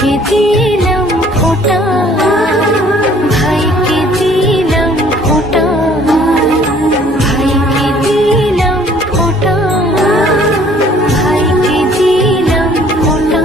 ভাইকে দিলাম ফোঁটা, ভাইকে দিলাম ফোঁটা, ভাইকে দিলাম ফোঁটা, ভাইকে দিলাম ফোঁটা।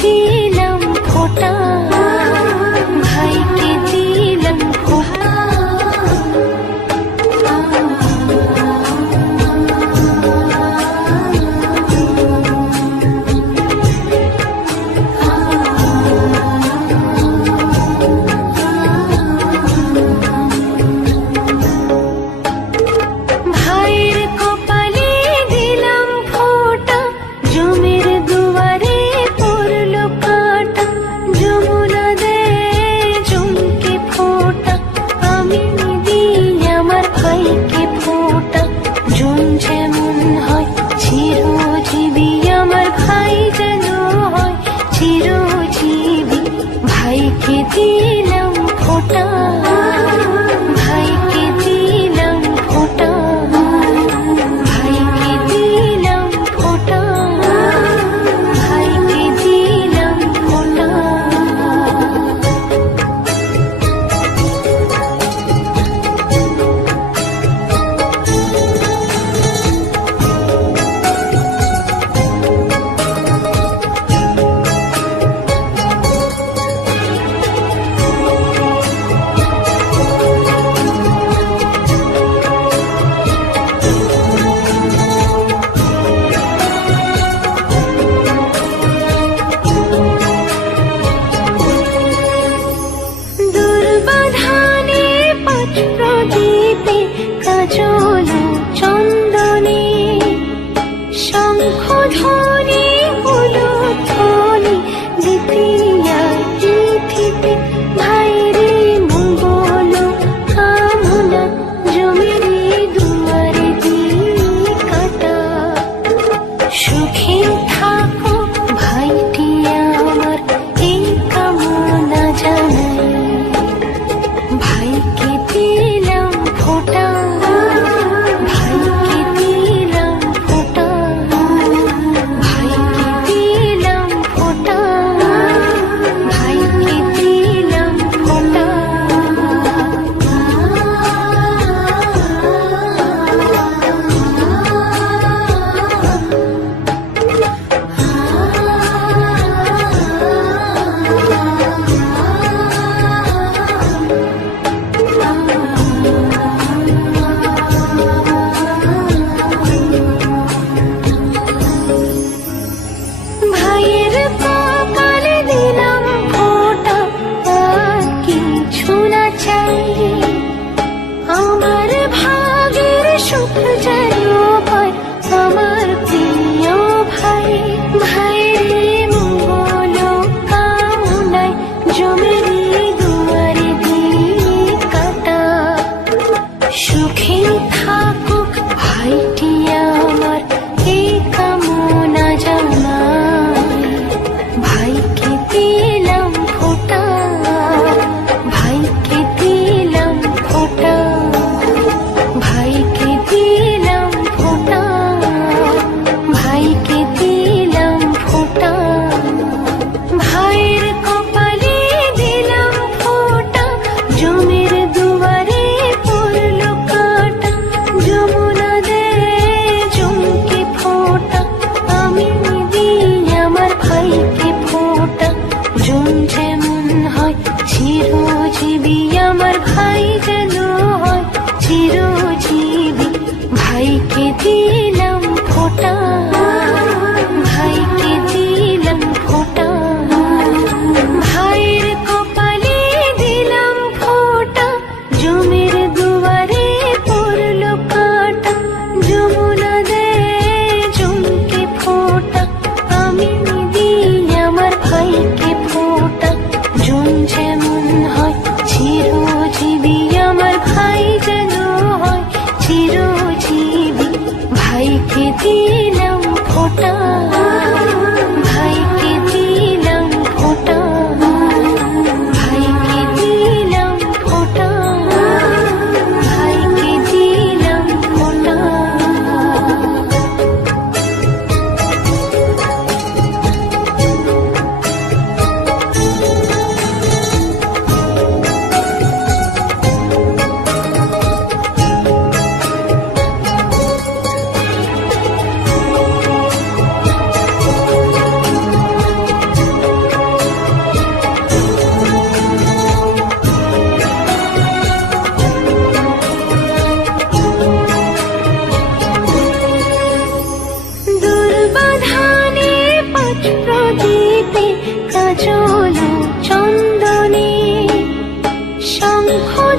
দিলাম ফোঁটা, ভাইকে দিলাম ফোঁটা। ভাইয়ের কপালে দিলাম ফোঁটা, জমির দুয়ারে পড়লো কাঁটা। যমুনা দেয় জমকে ফোঁটা, আমি দিই আমার ভাইকে ফোঁটা। জুন যেমন হয় চিরজীবী, আমার ভাই যেন হয় চিরজীবী। ভাইকে দিলাম ফোঁটা, ভাইকে দিলাম ফোঁটা, ভাইকে দিলাম ফোঁটা, ভাইকে দিলাম ফোঁটা।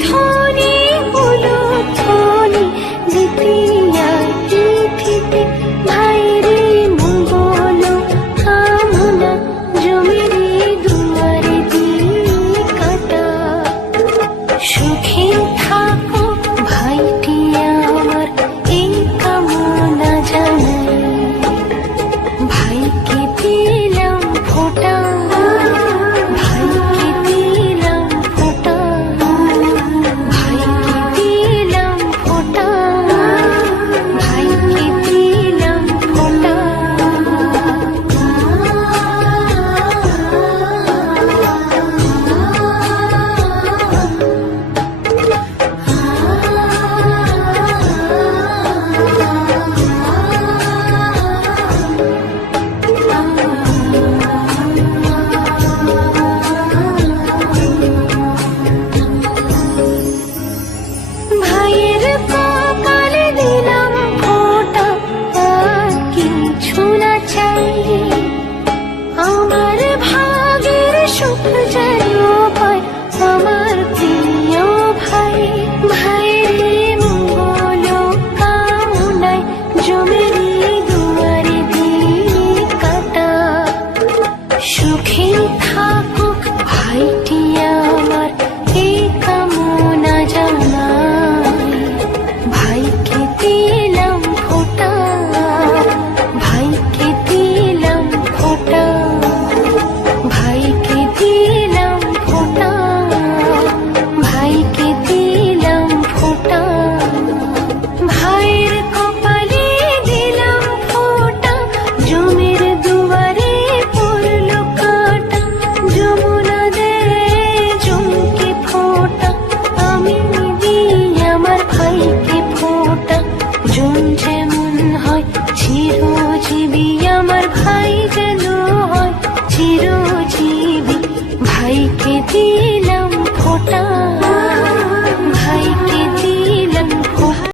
ধ্বনি উলুধ্বনি দ্বিতীয়া তিথিতে ভাইরে মঙ্গল কামনা জমিরে দুয়ারে দিয়ে কাটা। সুখে থাকো ভাইটি আমার এই কামনা জানাই। ভাইকে দিলাম ফোঁটা, ভাইকে দিলাম ফোঁটা, ভাইকে দিলাম ফোঁটা, ভাইকে দিলাম ফোঁটা। ভাইয়ের কপালে দিলাম ফোঁটা, আর কিছু না চাই। আমার ভাগের সুখ যেন পায় আমার প্রিয় ভাই। ভাইয়ের মঙ্গল কামনায় জমিরে দুয়ারে দিয়ে কাটা। সুখে থাকুক ভাইটি আমার এই কামনা জানাই। ভাইকে দিলাম ফোঁটা, ভাইকে দিলাম ফোঁটা, ভাইকে দিলাম ফোঁটা, ভাইকে দিলাম ফোঁটা। ভাইয়ের কপালে দিলাম ফোঁটা, জমির দুয়ারে পড়ল কাঁটা। যমুনা দে জমকে ফোঁটা, আমি দিই আমার ভাইকে ফোঁটা। জন যেমন হয় চিরজীবী, আমার ভাই যেন হয় চিরজীবী। ভাইকে দিলাম ফোঁটা।